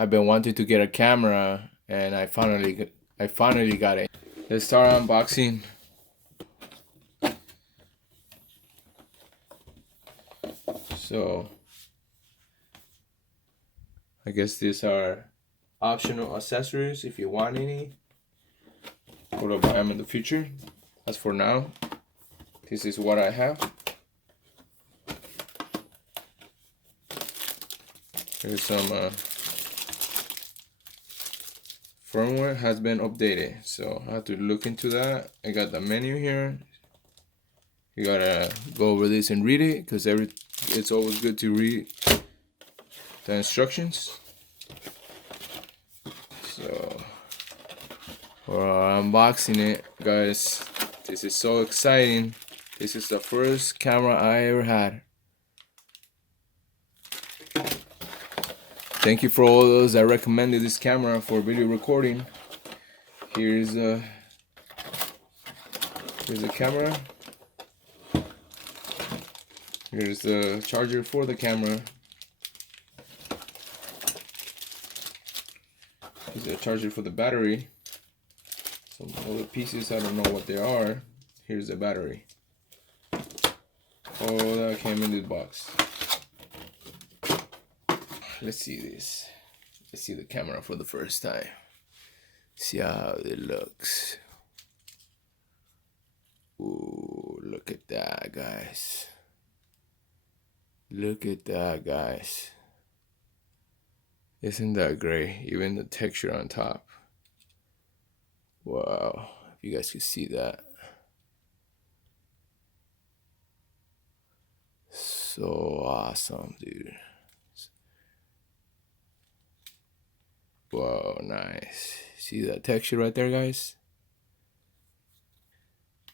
I've been wanting to get a camera, and I finally got it. Let's start unboxing. So I guess these are optional accessories if you want any, or to buy them in the future. As for now, this is what I have. Here's some firmware has been updated, so I have to look into that. I got the menu here. You gotta go over this and read it, because it's always good to read the instructions. So we're unboxing it, guys. This is so exciting. This is the first camera I ever had. Thank you for all those that recommended this camera for video recording. Here's the camera. Here's the charger for the camera. Here's the charger for the battery. Some other pieces, I don't know what they are. Here's the battery. Oh, that came in this box. Let's see this. Let's see the camera for the first time. See how it looks. Ooh, look at that, guys. Look at that, guys. Isn't that great? Even the texture on top. Wow, if you guys could see that. So awesome, dude. Wow, nice. See that texture right there, guys?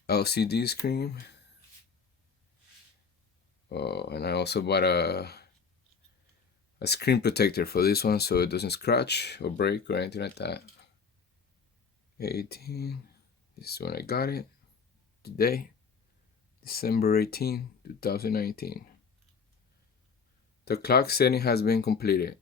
LCD screen. Oh, and I also bought a screen protector for this one, so it doesn't scratch or break or anything like that. 18. This is when I got it. Today, December 18, 2019. The clock setting has been completed.